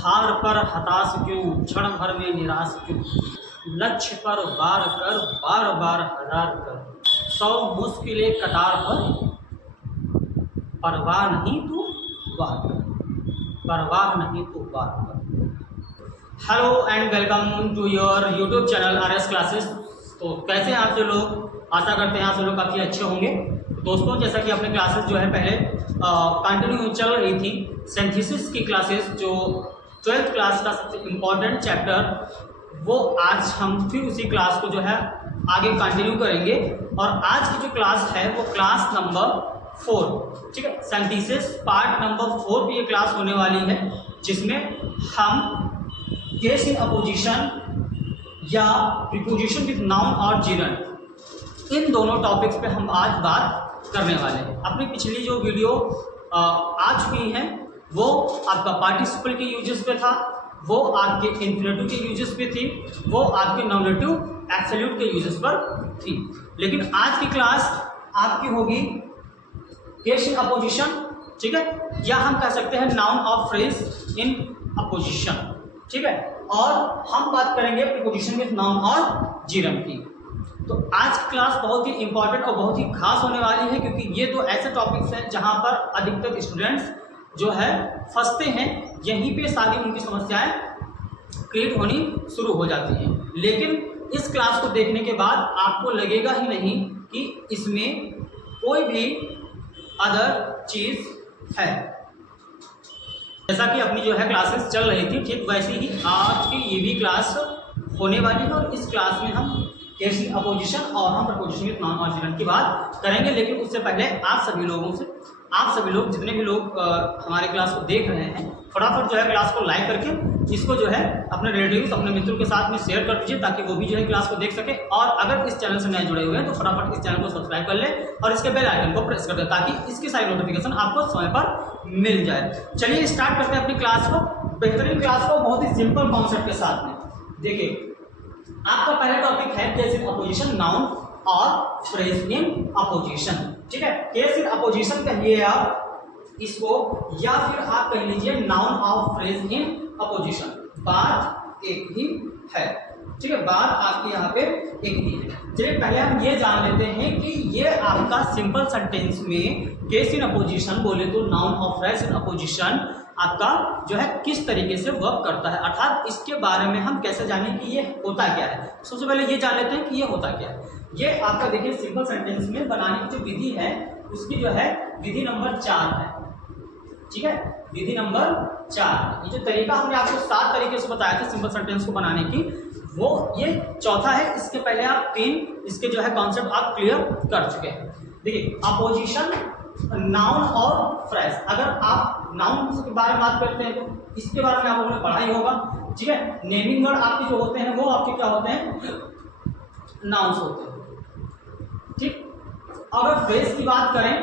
हार पर हताश क्यों, क्षण भर में निराश क्यों, लक्ष्य पर वार कर बार बार हजार कर, 100 मुश्किलें कतार पर, परवाह नहीं तो वार कर, परवाह नहीं तो वार कर। Hello and welcome to your YouTube channel RS classes. तो कैसे हैं आप जो लोग, आशा करते हैं आप सब लोग काफ़ी अच्छे होंगे। तो दोस्तों, जैसा कि अपने क्लासेस जो है पहले कंटिन्यू चल रही थी, सिंथेसिस की क्लासेस जो 12th क्लास का सबसे इम्पॉर्टेंट चैप्टर, वो आज हम फिर उसी क्लास को जो है आगे कंटिन्यू करेंगे। और आज की जो क्लास है वो क्लास नंबर 4, ठीक है, सिंथेसिस पार्ट नंबर 4 की ये क्लास होने वाली है, जिसमें हम केस इन अपोजिशन या प्रीपोजिशन विद नाउन और जीरंड, इन दोनों टॉपिक्स पे हम आज बात करने वाले हैं। अपनी पिछली जो वीडियो आ चुकी हैं वो आपका पार्टिसिपल के यूजेस पे था, वो आपके इंफिनिटिव के यूजेस पे थी, वो आपके नॉमिनेटिव एब्सोल्यूट के यूजेस पर थी। लेकिन आज की क्लास आपकी होगी केस इन अपोजिशन, ठीक है, या हम कह सकते हैं नाउन और फ्रेज इन अपोजिशन, ठीक है। और हम बात करेंगे प्रीपोजिशन विद नाउन और जीरंड की। तो आज की क्लास बहुत ही इंपॉर्टेंट और बहुत ही खास होने वाली है, क्योंकि ये तो ऐसे टॉपिक्स हैं जहां पर अधिकतर स्टूडेंट्स जो है फंसते हैं, यहीं पे सारी उनकी समस्याएं क्रिएट होनी शुरू हो जाती हैं। लेकिन इस क्लास को देखने के बाद आपको लगेगा ही नहीं कि इसमें कोई भी अदर चीज़ है। जैसा कि अपनी जो है क्लासेस चल रही थी, ठीक वैसे ही आज की ये भी क्लास होने वाली है। और इस क्लास में हम केस इन अपोजिशन और हम प्रपोजिशन विद नाउन और जीरंड की बात करेंगे। लेकिन उससे पहले आप सभी लोग जितने भी लोग हमारे क्लास को देख रहे हैं, फटाफट जो है क्लास को लाइक करके इसको जो है अपने रिलेटिव्स, अपने मित्रों के साथ में शेयर कर दीजिए, ताकि वो भी जो है क्लास को देख सके। और अगर इस चैनल से नए जुड़े हुए हैं तो फटाफट इस चैनल को सब्सक्राइब कर ले और इसके बेल आइकन को प्रेस कर दे, ताकि इसकी सारी नोटिफिकेशन आपको समय पर मिल जाए। चलिए स्टार्ट करते हैं अपनी क्लास को, बेहतरीन क्लास को, बहुत ही सिंपल कॉन्सेप्ट के साथ में। देखिए, आपका पहला टॉपिक है केस इन अपोजिशन, नाउन और फ्रेज इन अपोजिशन, ठीक है। केस इन अपोजिशन कहिए आप इसको, या फिर आप कह लीजिए नाउन और फ्रेज इन अपोजिशन, बात एक ही है, ठीक है, बात आपकी यहाँ पे एक ही है। चलिए पहले हम ये जान लेते हैं कि ये आपका सिंपल सेंटेंस में केस इन अपोजिशन बोले तो नाउन और फ्रेज इन अपोजिशन आपका जो है किस तरीके से वर्क करता है, अर्थात इसके बारे में हम कैसे जानें कि ये होता क्या है। सबसे पहले ये जान लेते हैं कि ये होता क्या है। ये आपका देखिए सिंपल सेंटेंस में बनाने की जो विधि है उसकी जो है विधि नंबर 4 है, ठीक है, विधि नंबर 4। ये जो तरीका हमने आपको 7 तरीके से बताया था सिंपल सेंटेंस को बनाने की, वो ये चौथा है। इसके पहले आप 3 इसके जो है कॉन्सेप्ट आप क्लियर कर चुके हैं। देखिए, अपोजिशन, नाउन और फ्रेज। अगर आप नाउन के बारे में बात करते हैं तो इसके बारे में आप लोगों ने पढ़ा ही होगा, ठीक है। नेमिंग वर्ड आपके जो होते हैं वो आपके क्या होते हैं, नाउन्स होते हैं, ठीक। अगर फ्रेज की बात करें,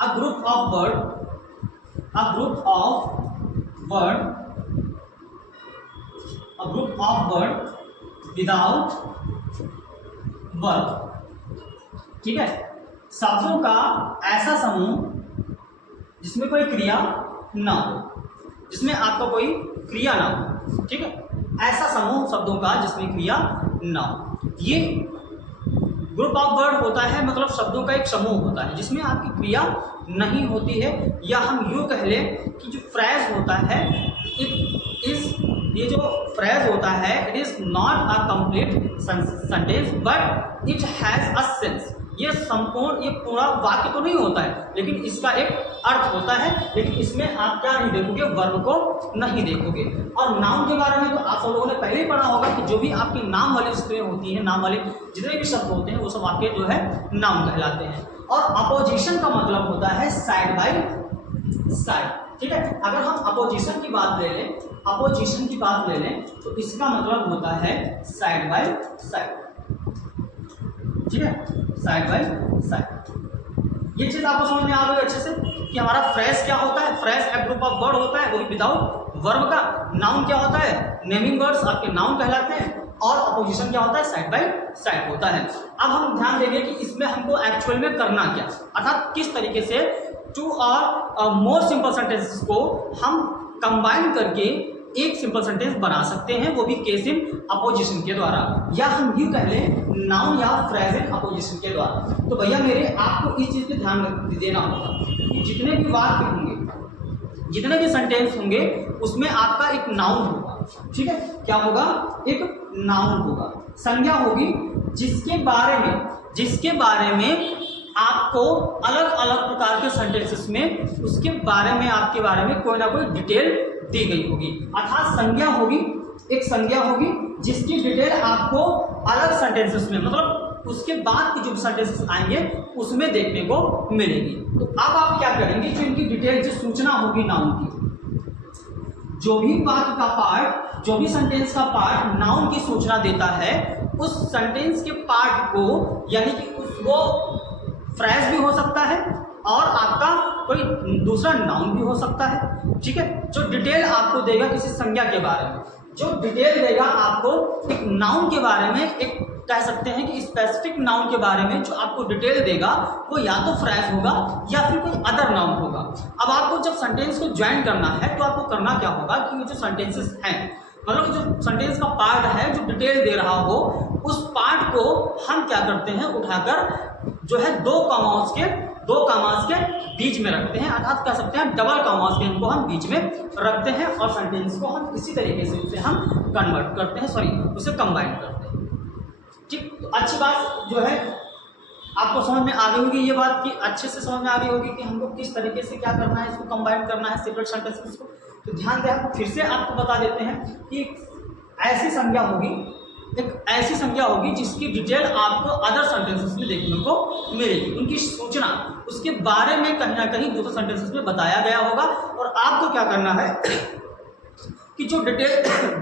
a group of word without verb, ठीक है, शब्दों का ऐसा समूह जिसमें कोई क्रिया ना हो, जिसमें आपका कोई क्रिया ना हो, ठीक है, ऐसा समूह शब्दों का जिसमें क्रिया ना हो, ये ग्रुप ऑफ वर्ड होता है। मतलब शब्दों का एक समूह होता है जिसमें आपकी क्रिया नहीं होती है, या हम यूँ कह लें कि जो फ्रेज होता है, ये जो फ्रेज होता है, it is not a complete sentence but it has a sense. ये संपूर्ण, ये पूरा वाक्य तो नहीं होता है, लेकिन इसका एक अर्थ होता है। लेकिन इसमें आप क्या नहीं देखोगे, वर्ब को नहीं देखोगे। और नाउन के बारे में तो आप सब लोगों ने पहले ही पढ़ा होगा कि जो भी आपकी नाम वाली चीजें होती हैं, नाम वाले जितने भी शब्द होते हैं वो सब आपके जो है नाउन कहलाते हैं। और अपोजिशन का मतलब होता है साइड बाय साइड, ठीक है। अगर हम अपोजिशन की बात ले लें, तो इसका मतलब होता है साइड बाय साइड, ठीक है, साइड बाय साइड। ये चीज आपको समझ में आ गई अच्छे से कि हमारा फ्रेज क्या होता है। फ्रेज एक ग्रुप ऑफ वर्ड होता है, वो भी विदाउट वर्ब का। नाउन क्या होता है, नेमिंग वर्ड्स आपके नाउन कहलाते हैं। और अपोजिशन क्या होता है, साइड बाय साइड होता है। अब हम ध्यान देंगे कि इसमें हमको एक्चुअल में करना क्या, अर्थात किस तरीके से 2 और मोर सिंपल सेंटेंसेस को हम कंबाइन करके एक सिंपल सेंटेंस बना सकते हैं, वो भी केस इन अपोजिशन के द्वारा, या हम यूँ कह लें नाउन या फ्रेज इन अपोजिशन के द्वारा। तो भैया मेरे आपको इस चीज़ पे ध्यान देना होगा कि जितने भी वाक्य होंगे, जितने भी सेंटेंस होंगे, उसमें आपका एक नाउन होगा, ठीक है। क्या होगा? एक नाउन होगा, संज्ञा होगी, जिसके बारे में आपको अलग अलग प्रकार के सेंटेंसेस में उसके बारे में, आपके बारे में कोई ना कोई डिटेल दी गई होगी। अर्थात संज्ञा होगी, एक संज्ञा होगी जिसकी डिटेल आपको अलग सेंटेंसेस में, मतलब उसके बाद की जो सेंटेंसेस आएंगे उसमें देखने को मिलेगी। तो अब आप क्या करेंगे, जो इनकी डिटेल, जो सूचना होगी नाउन की, जो भी वाक्य का पार्ट, जो भी सेंटेंस का पार्ट नाउन की सूचना देता है, उस सेंटेंस के पार्ट को, यानी कि वो फ्रेज भी हो सकता है और आपका कोई दूसरा नाउन भी हो सकता है, ठीक है। जो डिटेल आपको देगा किसी संज्ञा के बारे में, जो डिटेल देगा आपको एक नाउन के बारे में, एक कह सकते हैं कि स्पेसिफिक नाउन के बारे में जो आपको डिटेल देगा, वो या तो फ्रेज होगा या फिर कोई अदर नाउन होगा। अब आपको जब सेंटेंस को ज्वाइन करना है तो आपको करना क्या होगा कि वो जो सेंटेंसेस हैं, मतलब जो सेंटेंस का पार्ट है जो डिटेल दे रहा हो, उस पार्ट को हम क्या करते हैं, उठाकर जो है दो कॉमास के बीच में रखते हैं, अर्थात कह सकते हैं डबल कॉमास के इनको हम बीच में रखते हैं और सेंटेंस को हम इसी तरीके से उसे हम कन्वर्ट करते हैं, उसे कंबाइन करते हैं, ठीक। तो अच्छी बात जो है आपको समझ में आ गई होगी, ये बात कि अच्छे से समझ में आ गई होगी कि हमको किस तरीके से क्या करना है, इसको कंबाइन करना है सेपरेट सेंटेंसेस को। तो ध्यान दें, फिर से आपको बता देते हैं कि ऐसी संज्ञा होगी, एक ऐसी संज्ञा होगी जिसकी डिटेल आपको अदर सेंटेंसेस में देखने को मिलेगी, उनकी सूचना उसके बारे में कहीं ना कहीं दूसरे सेंटेंसेस में बताया गया होगा, और आपको क्या करना है कि जो डिटेल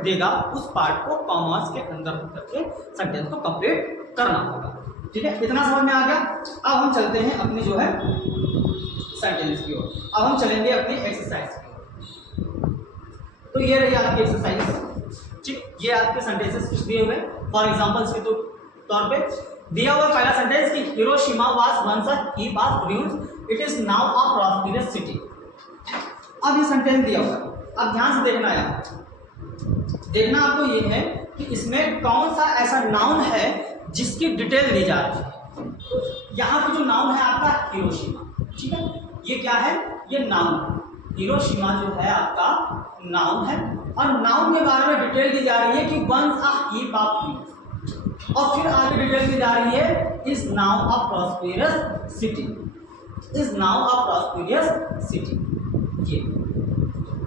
देगा उस पार्ट को कॉमास के अंदर करके सेंटेंस को कंप्लीट करना होगा, ठीक है। इतना समझ में आ गया। अब हम चलते हैं अपनी जो है सेंटेंस की ओर, अब हम चलेंगे अपनी एक्सरसाइज की ओर। तो ये रही आपकी एक्सरसाइज, ठीक। ये आपके सेंटेंसेस कुछ दिए हुए, फॉर एग्जांपल्स के तौर पे दिया हुआ पहला सेंटेंस कि Hiroshima was once a heap of ruins, it is now a prosperous city. अब ये सेंटेंस दिया हुआ है, अब ध्यान से देखना है, देखना आपको ये है कि इसमें कौन सा ऐसा नाउन है जिसकी डिटेल दी जा रही है। यहाँ पे जो नाउन है आपका हिरोशिमा, ठीक है, ये क्या है, ये नाउन, हिरोशिमा जो है आपका नाउन है, और नाउन के बारे में डिटेल दी जा रही है कि once a heap of ruins, और फिर आगे डिटेल दी जा रही है is now a prosperous city, is now a prosperous city. ये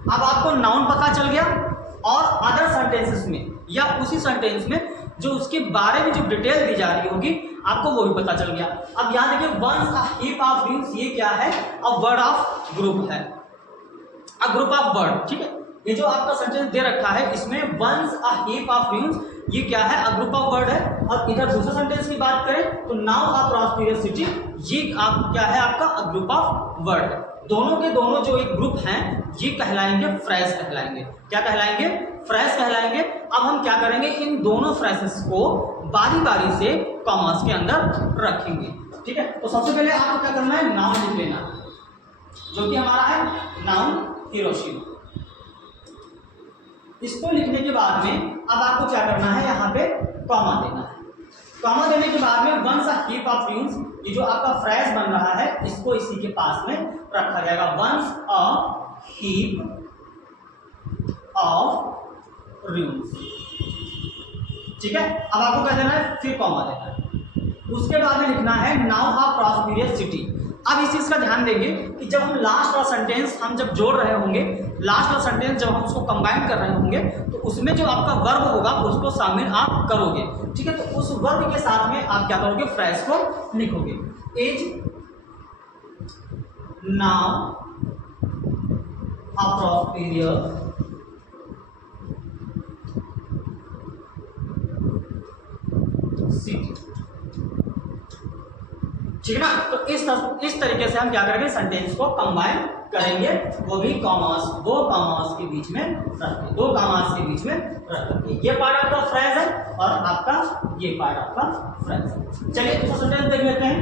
अब आपको नाउन पता चल गया, और अदर सेंटेंसेस में या उसी सेंटेंस में जो उसके बारे में जो डिटेल दी जा रही होगी आपको वो भी पता चल गया। अब याद देखिए, once a heap of ruins, ये क्या है, अ वर्ड ऑफ ग्रुप है, अ ग्रुप ऑफ वर्ड, ठीक है। ये जो आपका सेंटेंस दे रखा है इसमें once a heap of ruins, ये क्या है, अ ग्रुप ऑफ वर्ड है, और इधर दूसरे सेंटेंस की बात करें तो नाउ अ प्रॉस्पेरस सिटी, ये आप क्या है, आपका अ ग्रुप ऑफ वर्ड है। दोनों के दोनों जो एक ग्रुप हैं ये कहलाएंगे फ्रेज कहलाएंगे, क्या कहलाएंगे, फ्रेज कहलाएंगे। अब हम क्या करेंगे, इन दोनों फ्रेजेस को बारी बारी से कॉमास के अंदर रखेंगे, ठीक है। तो सबसे पहले आपको क्या करना है, नाउन लिख लेना, जो कि हमारा है नाउन हिरोशिमा। इसको लिखने के बाद में अब आपको क्या करना है, यहाँ पे कॉमा देना है। कॉमा देने के बाद में once a heap of ruins, ये जो आपका फ्रेज बन रहा है इसको इसी के पास में रखा जाएगा, once a heap of ruins, ठीक है। अब आपको क्या देना है, फिर कॉमा देना है, उसके बाद में लिखना है नाउ अ प्रॉस्पेरस सिटी। अब इस चीज का ध्यान देंगे कि जब हम लास्ट वाला सेंटेंस हम जब जोड़ रहे होंगे, लास्ट वाला सेंटेंस जब हम उसको कंबाइन कर रहे होंगे तो उसमें जो आपका वर्ब होगा उसको शामिल आप करोगे, ठीक है। तो उस वर्ब के साथ में आप क्या करोगे, फ्रेज को लिखोगे, is now a prosperous city, ठीक है ना। तो इस तरीके से हम क्या करेंगे, सेंटेंस को कंबाइन करेंगे, वो भी कॉमास, दो कॉमास के बीच में रखेंगे, दो कॉमास के बीच में रखेंगे। ये पार्ट आपका फ्रेज है और आपका ये पार्ट आपका फ्रेज है। चलिए दूसरा सेंटेंस देख लेते हैं,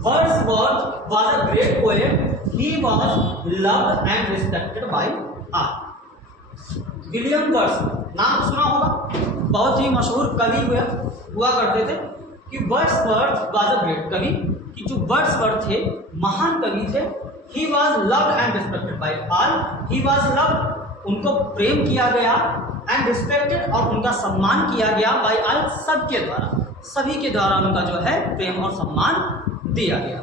Wordsworth was a great poet, he was loved and respected by all. William Wordsworth, नाम सुना होगा, बहुत ही मशहूर कवि हुआ करते थे कि वर्ड्सवर्थ वाज अ ग्रेट कवि, कि जो वर्ड्सवर्थ थे महान कवि थे। He was loved and respected by all, he was loved, उनको प्रेम किया गया, एंड रिस्पेक्टेड, और उनका सम्मान किया गया, बाय ऑल, सबके द्वारा, सभी के द्वारा उनका जो है प्रेम और सम्मान दिया गया।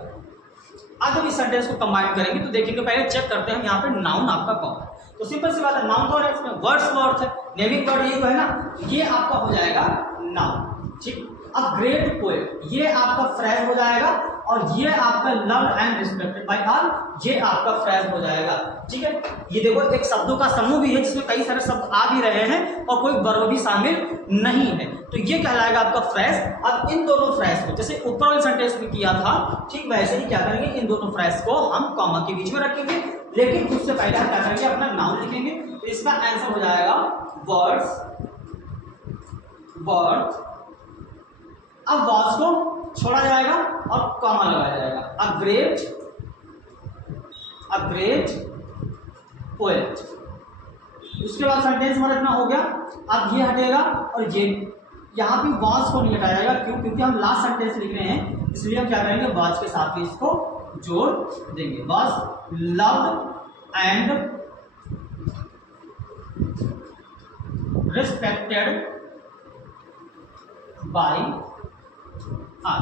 अब जब इस सेंटेंस को कंबाइन करेंगे तो देखेंगे, पहले चेक करते हैं यहाँ पे नाउन आपका कौन है। तो सिंपल सी बात है, नाउन कौन है इसमें, वर्ड्सवर्थ है, नेमिंग वर्ड ये है ना, ये आपका हो जाएगा नाउन, ठीक। अब ग्रेट पोएट ये आपका फ्रेज हो जाएगा, और ये आपका loved and respected by all ये आपका फ्रेज हो जाएगा, ठीक है। ये देखो एक शब्दों का समूह भी है जिसमें कई सारे शब्द आ भी रहे हैं और कोई वर्ब भी शामिल नहीं है, तो ये कहलाएगा आपका फ्रेज। अब इन दोनों फ्रेज को जैसे ऊपर वाले सेंटेंस में किया था, ठीक वैसे ही क्या करेंगे, इन दोनों फ्रेज को हम कॉमा के बीच में रखेंगे, लेकिन उससे पहले हम क्या करेंगे, अपना नाउन लिखेंगे। तो इसका आंसर हो जाएगा वर्ड्स, वर्ड। अब वर्ड्स को छोड़ा जाएगा और कॉमा लगाया जाएगा, अ ग्रेट पोएट। उसके बाद सेंटेंस में रखना हो गया। अब ये हटेगा और ये, यहाँ भी वाज को नहीं हटाया जाएगा, क्यों, क्योंकि हम लास्ट सेंटेंस लिख रहे हैं, इसलिए हम क्या करेंगे, वाज के साथ ही इसको जोड़ देंगे। Was loved and respected by all,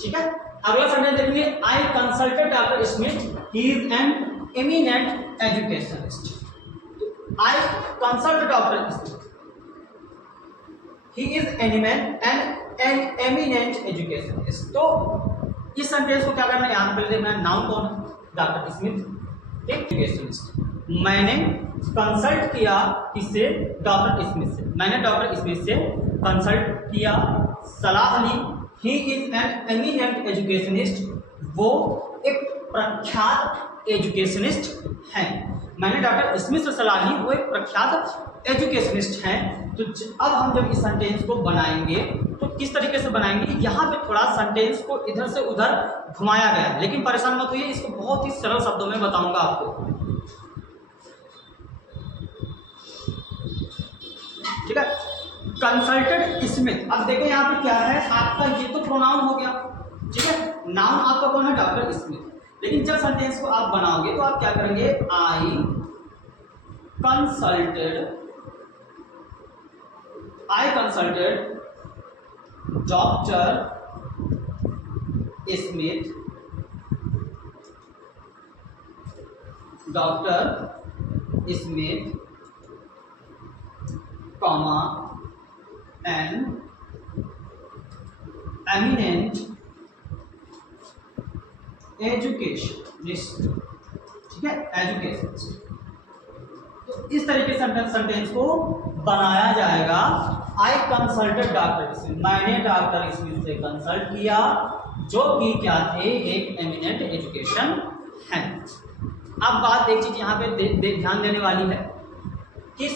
ठीक है। अगला सेंटेंस देखेंगे, I consulted doctor Smith, he is an eminent educationist. I consulted doctor Smith, he is an eminent educationist. तो इस सेंटेंस को क्या करना है, यहां पर देखना है नाउन कौन है, डॉक्टर स्मिथ एजुकेशनिस्ट। मैंने कंसल्ट किया किससे, डॉक्टर स्मिथ से, मैंने डॉक्टर स्मिथ से कंसल्ट किया, सलाह ली। He is an eminent educationist, वो एक प्रख्यात एजुकेशनिस्ट हैं। मैंने डॉक्टर स्मिथ से सलाह ली, वो एक प्रख्यात एजुकेशनिस्ट हैं। तो अब हम जब इस सेंटेंस को बनाएंगे तो किस तरीके से बनाएंगे, यहाँ पे थोड़ा सेंटेंस को इधर से उधर घुमाया गया है, लेकिन परेशान मत होइए, इसको बहुत ही सरल शब्दों में बताऊंगा आपको, ठीक है। कंसल्टेड स्मिथ, अब देखिए यहाँ पे क्या है आपका, ये तो प्रोनाउन हो गया, ठीक है। नाउन आपका कौन है, डॉक्टर स्मिथ। लेकिन जब सेंटेंस को आप बनाओगे तो आप क्या करेंगे, I consulted doctor Smith, comma N eminent educationist, ठीक है, एजुकेशनिस्ट। तो इस तरीके से सेंटेंस को बनाया जाएगा। आई कंसल्टेड डॉक्टर स्मिथ, मैंने डॉक्टर स्मिथ से कंसल्ट किया, जो कि क्या थे, एक एमिनेंट एजुकेशन है। अब बात एक चीज यहाँ पे ध्यान देने वाली है कि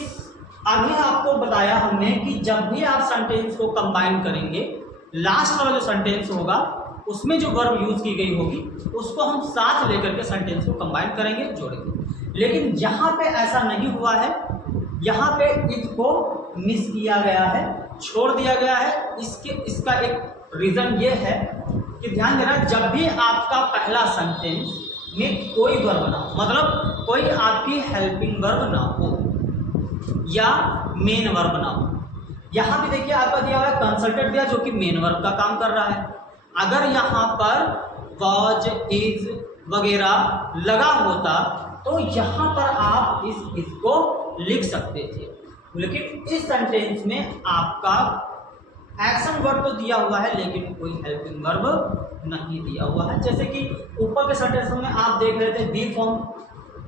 अभी आपको बताया हमने कि जब भी आप सेंटेंस को कंबाइन करेंगे, लास्ट वाला जो सेंटेंस होगा उसमें जो वर्ब यूज की गई होगी उसको हम साथ लेकर के सेंटेंस को कंबाइन करेंगे, जोड़ेंगे। लेकिन यहाँ पे ऐसा नहीं हुआ है, यहाँ पे इसको मिस किया गया है, छोड़ दिया गया है। इसका एक रीजन ये है कि ध्यान देना, जब भी आपका पहला सेंटेंस में कोई वर्ब ना हो, मतलब कोई आपकी हेल्पिंग वर्ब ना हो या मेन वर्ब ना हो। यहाँ भी देखिए आपका दिया हुआ है कंसल्टेड दिया, जो कि मेन वर्ब का काम कर रहा है। अगर यहाँ पर वॉज, इज वगैरह लगा होता तो यहाँ पर आप इसको लिख सकते थे, लेकिन इस सेंटेंस में आपका एक्शन वर्ब तो दिया हुआ है लेकिन कोई हेल्पिंग वर्ब नहीं दिया हुआ है। जैसे कि ऊपर के सेंटेंस में आप देख रहे थे बी फॉर्म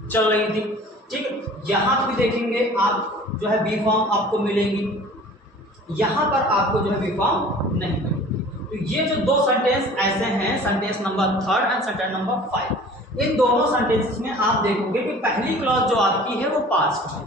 चल रही थी, ठीक। यहाँ भी देखेंगे आप जो है बी फॉर्म आपको मिलेंगी, यहाँ पर आपको जो है बी फॉर्म नहीं मिलेगी। तो ये जो दो सेंटेंस ऐसे हैं, sentence number 3 and sentence number 5, इन दोनों सेंटेंसेस में आप देखोगे कि पहली क्लॉज जो आपकी है वो पास्ट में,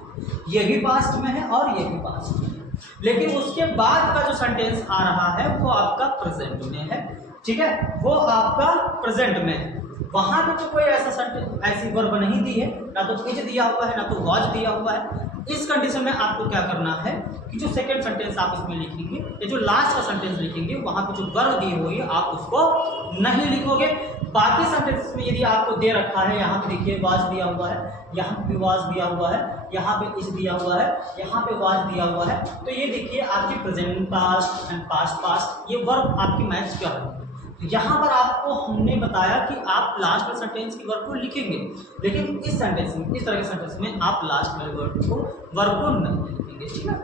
ये भी पास्ट में है और ये भी पास्ट में है, लेकिन उसके बाद का जो सेंटेंस आ रहा है वो आपका प्रेजेंट में है, ठीक है, वो आपका प्रेजेंट में है। वहां पे तो कोई ऐसी वर्ब नहीं दी है, ना तो इज दिया हुआ है, ना तो वाज दिया हुआ है। इस कंडीशन में आपको क्या करना है कि जो सेकंड सेंटेंस आप इसमें लिखेंगे या जो लास्ट का सेंटेंस लिखेंगे वहां पे जो वर्ब दी हुई है आप उसको नहीं लिखोगे। बाकी सेंटेंस में यदि आपको दे रखा है, यहाँ पे देखिए वाज दिया हुआ है, यहाँ पे वाज दिया हुआ है, यहाँ पे इज दिया हुआ है, यहाँ पे वाज दिया हुआ है, तो ये देखिए आपकी present past and past past ये वर्ब आपकी मैच कर रही है। यहाँ पर आपको हमने बताया कि आप लास्ट में सेंटेंस की वर्ब को लिखेंगे, लेकिन इस सेंटेंस में, इस तरह के सेंटेंस में आप लास्ट में वर्ब को नहीं लिखेंगे, ठीक है।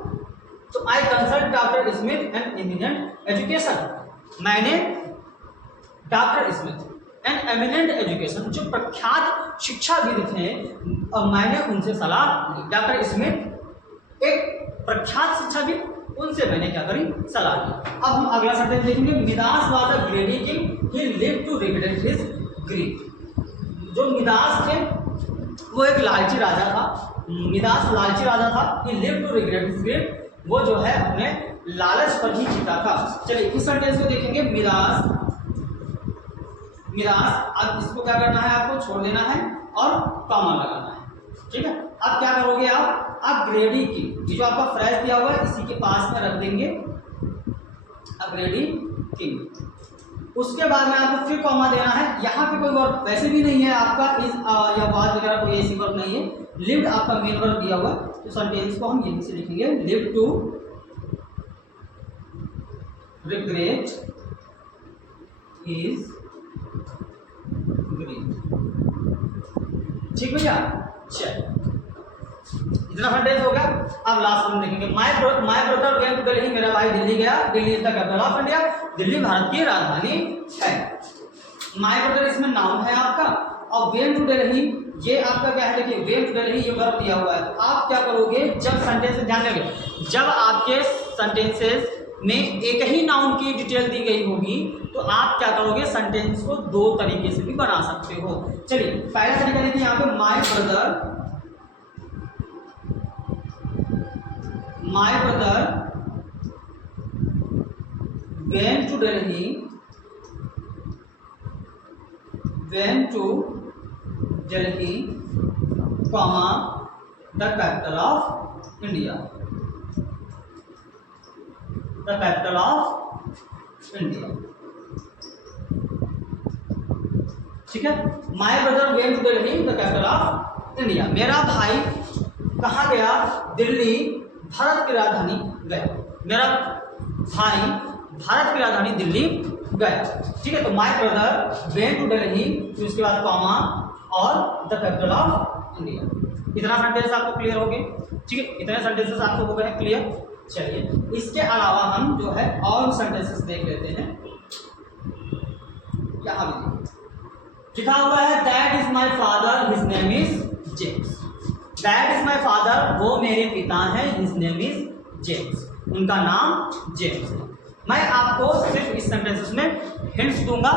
तो I consult doctor Smith and eminent education, मैंने doctor Smith and eminent education जो प्रख्यात शिक्षाविद थे, मैंने उनसे सलाह ली। डॉक्टर स्मिथ एक प्रख्यात शिक्षाविद, उनसे मैंने क्या करी, सलाह ली। अब हम अगला सेंटेंस देखेंगे। Midas was a greedy king, he lived to regret his greed. जो मिदास थे वो एक लालची राजा था, मिदास लालची राजा था। He lived to regret his greed, वो जो है अपने लालच पर ही जीता था। चलिए इस सेंटेंस को देखेंगे। मिदास, अब इसको क्या करना है, आपको छोड़ देना है और कॉमा लगाना है, ठीक है। अब क्या करोगे आप ग्रेडी किंग, ये जो आपका फ्रेज दिया हुआ है इसी के पास में रख देंगे, अब ग्रेडी किंग। उसके बाद में आपको फिर कॉमा देना है। यहाँ पे कोई वर्ब वैसे भी नहीं है आपका, इस या वाज वगैरह कोई ऐसी वर्ब नहीं है। लिव्ड आपका मेन वर्ब दिया हुआ है, तो सेंटेंस को हम यहीं से लिखेंगे, lived to regret his greed, ठीक भैया। चल इतना सेंटेंस हो गया। अब लास्ट में देखेंगे। My brother went to Delhi, मेरा भाई दिल्ली गया। Delhi is the capital of India, Delhi Bharat की राजधानी है। माय ब्रदर इसमें नाउन है आपका, और वेंट टू दिल्ली ये आपका क्या है, देखिए वेंट टू दिल्ली ये वर्ब दिया हुआ है। तो आप क्या करोगे, जब सेंटेंस ध्यान देंगे, जब आपके सेंटेंसेस में एक ही नाउन की डिटेल दी गई होगी तो आप क्या करोगे, सेंटेंस को दो तरीके से भी बना सकते हो। चलिए पहला तरीका देखिए, यहाँ पे my brother went to Delhi, comma the capital of India, ठीक है। My brother went to Delhi the capital of India, मेरा भाई कहाँ गया, दिल्ली भारत की राजधानी गया। मेरा भाई भारत की राजधानी दिल्ली गया, ठीक है। तो my brother went to Delhi, फिर उसके बाद कॉमा और द कैपिटल ऑफ इंडिया। इतना सेंटेंस आपको क्लियर हो गए, ठीक है। इतने सेंटेंसेस आपको हो गए क्लियर। चलिए इसके अलावा हम जो है और सेंटेंसेस देख लेते हैं। यहाँ भी लिखा हुआ है that is my father, his name is James. That is my father, वो मेरे पिता हैं, हिज नेम इज जेम्स, उनका नाम जेम्स है। मैं आपको सिर्फ इस सेंटेंसेस में हिंट्स दूंगा,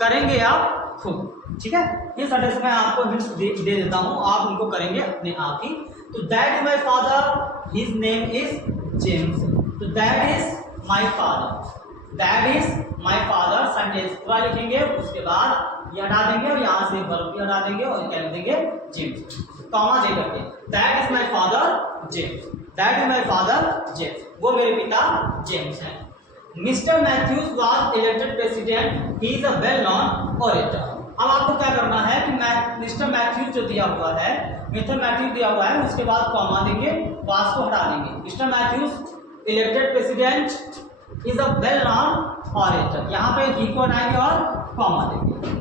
करेंगे आप खुद, ठीक है। ये सेंटेंस में आपको हिंट्स दे देता हूँ, आप उनको करेंगे अपने आप ही। तो that is my father, his name is James, तो that is my father, that is my father sentence पूरा लिखेंगे, उसके बाद ये हटा देंगे और यहाँ से वर्ब भी हटा देंगे और क्या लिख देंगे, जेम्स, कॉमा दे करके। That is my father James, that is my father James, वो मेरे पिता जेम्स हैं। Mister Matthews was elected president, he is a well known orator. अब आपको क्या करना है कि मिस्टर मैथ्यूज जो दिया हुआ है, मिस्टर मैथ्यूज दिया हुआ है, उसके बाद कॉमा देंगे, वाज को हटा देंगे। Mister Matthews elected president is a well known orator, यहाँ पे ही को हटाएंगे और कॉमा देंगे।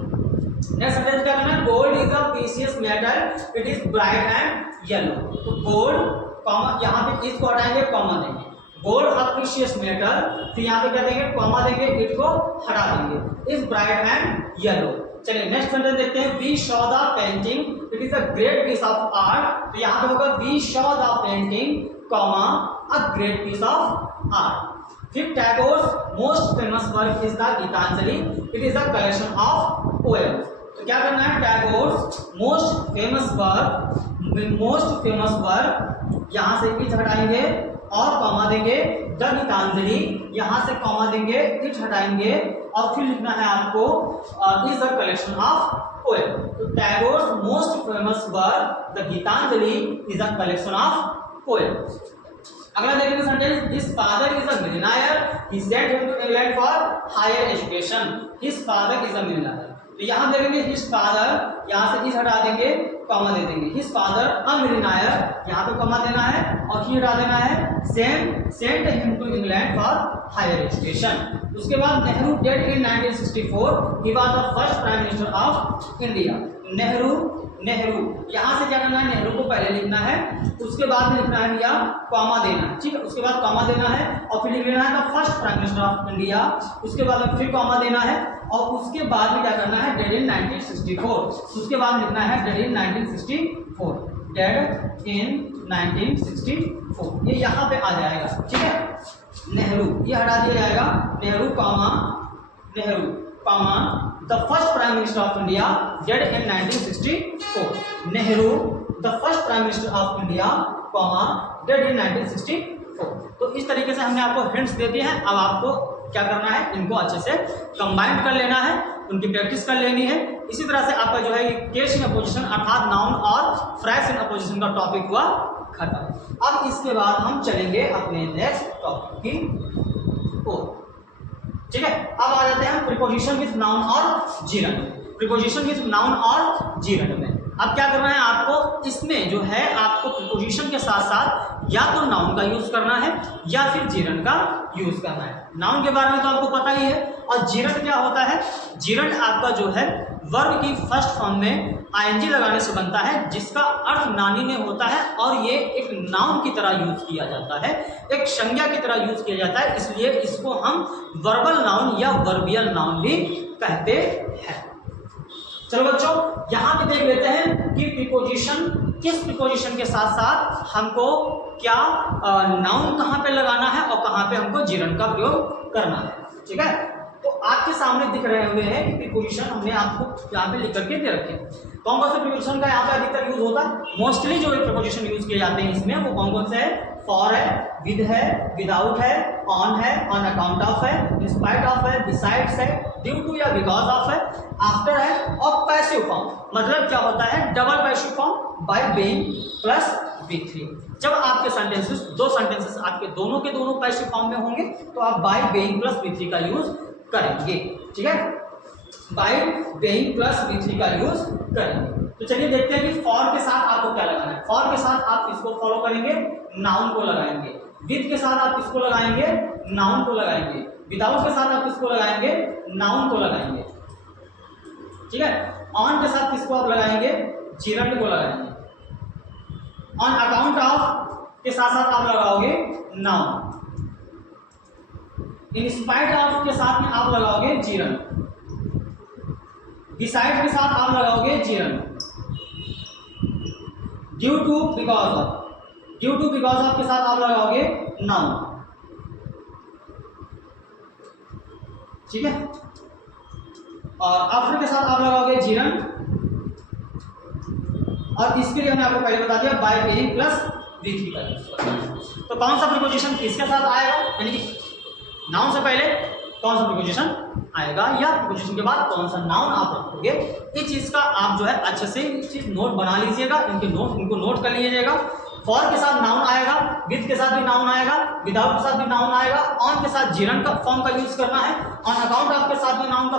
नेक्स्ट सेंटेंस क्या करना है, gold is a precious metal, it is bright and yellow. तो गोल्ड कॉमा, यहाँ पे इस को हटाएंगे, कॉमा देंगे, गोल्ड अ प्रीशियस मेटल, फिर यहाँ पे क्या देंगे, कॉमा देंगे, इट को हटा देंगे, इज ब्राइट एंड येलो। चलिए नेक्स्ट सेंटेंस देखते हैं। We saw the painting, it is a great piece of art. तो यहाँ पे होगा we saw the painting, comma a great piece of art. फिर Tagore's most famous work is the Gitanjali, it is a collection of poems. तो क्या करना है, Tagore's most famous work, यहाँ से इट हटाएंगे और कॉमा देंगे, द गीतांजलि, यहाँ से कॉमा देंगे, इट हटाएंगे और फिर लिखना है आपको is the collection of poem. तो Tagore's most famous work the Gitanjali is a collection of poem. अगला देखेंगे sentence, his father is a millionaire, he sent him to England for higher education. His father is a millionaire. तो यहां देखेंगे his father, यहां से is हटा देंगे, comma दे देंगे, हिज फादर अ मिलियनेयर, यहां पे कॉमा देना है और ही हटा देना है, sent him to England for higher education. उसके बाद Nehru died in 1964, he was the first prime minister of India. Nehru यहां से क्या करना है, नेहरू को पहले लिखना है, उसके बाद में लिखना है या कॉमा देना है, ठीक है। उसके बाद कॉमा देना है और फिर लिख लेना है the first prime minister of India, उसके बाद में फिर कॉमा देना है और उसके बाद में क्या करना है, डेड इन 1964, उसके बाद लिखना है डेड इन 1964, डेड इन 1964, ये यहाँ पे आ जाएगा, ठीक है। नेहरू ये हटा दिया जाएगा, Nehru comma the first prime minister of India dead in 1964, Nehru the first prime minister of India comma dead in 1964। तो इस तरीके से हमने आपको हिंट्स दे दिए हैं। अब आपको क्या करना है, इनको अच्छे से कंबाइन कर लेना है, उनकी प्रैक्टिस कर लेनी है। इसी तरह से आपका जो है केस इन अपोजिशन अर्थात नाउन और फ्रेज इन अपोजिशन का टॉपिक हुआ खत्म। अब इसके बाद हम चलेंगे अपने नेक्स्ट टॉपिक की ओर, ठीक है। अब आ जाते हैं प्रीपोजिशन विथ नाउन और जीरंड। प्रीपोजिशन विथ नाउन और जीरंड में अब क्या करना है आपको, इसमें जो है आपको प्रीपोजिशन के साथ साथ या तो नाउन का यूज करना है या फिर जीरंड का यूज करना है। नाउन के बारे में तो आपको पता ही है, और जीरंड क्या होता है, जीरंड आपका जो है वर्ब की फर्स्ट फॉर्म में आईएनजी लगाने से बनता है, जिसका अर्थ नानी में होता है और ये एक नाउन की तरह यूज किया जाता है, एक संज्ञा की तरह यूज किया जाता है, इसलिए इसको हम वर्बल नाउन या वर्बियल नाउन भी कहते हैं। चलो बच्चों, यहाँ पे देख लेते हैं कि प्रीपोजिशन, किस प्रीपोजिशन के साथ साथ हमको क्या नाउन कहाँ पे लगाना है और कहाँ पे हमको जीरंड का प्रयोग करना है, ठीक है। तो आपके सामने दिख रहे हुए हैं कि प्रीपोजिशन हमने आपको यहाँ पे लिख करके दे रखे हैं। कौन कौन से प्रीपोजिशन का यहाँ पे अधिकतर यूज होता है, मोस्टली जो प्रीपोजिशन यूज किए जाते हैं इसमें वो कौन कौन से है, फॉर है, विद है, विदाउट है, ऑन है, ऑन अकाउंट ऑफ है, इन स्पाइट ऑफ है, बिसाइड्स है, ड्यू टू या बिकॉज ऑफ है, आफ्टर है और पैसिव फॉर्म। मतलब क्या होता है, double passive form by being plus V3। जब आपके सेंटेंसेस, दो सेंटेंसेस आपके दोनों के दोनों पैसिव फॉर्म में होंगे तो आप बाय बीइंग प्लस V3 का यूज करेंगे, ठीक है, बाय बीइंग प्लस V3 का यूज करेंगे। तो चलिए देखते हैं कि फॉर के साथ आपको क्या लगाना है। फॉर के साथ आप इसको फॉलो करेंगे, नाउन को लगाएंगे, विद के साथ आप इसको लगाएंगे, नाउन को लगाएंगे, विदाउट के साथ आप इसको लगाएंगे, नाउन को लगाएंगे, ठीक है। ऑन के साथ किसको आप लगाएंगे, जीरंड को लगाएंगे, ऑन अकाउंट ऑफ के साथ साथ आप लगाओगे नाउन, इन स्पाइट ऑफ के साथ में आप लगाओगे जीरंड, डिसाइड के साथ आप लगाओगे gerund, due to because of, due to because of के साथ आप लगाओगे नाउन, ठीक है। और आफ्टर के साथ आप लगाओगे जीरंड, और इसके लिए हमने आपको पहले बता दिया बाय बीइंग प्लस V3 का यूज करना है। तो कौन सा प्रीपोजिशन किसके साथ आएगा, यानी कि नाउन से पहले कौन सा प्रीपोजिशन आएगा या प्रीपोजिशन के बाद कौन सा नाउन आप रखोगे, इस चीज का आप जो है अच्छे से चीज नोट बना लीजिएगा, इनको नोट कर लीजिएगा। फॉर के साथ नाउन आएगा, विद के साथ भी नाउन आएगा, विदाउट के साथ भी नाउन आएगा, ऑन के साथ जीरंड का फॉर्म का यूज करना है, ऑन अकाउंट ऑफ के साथ भी नाउन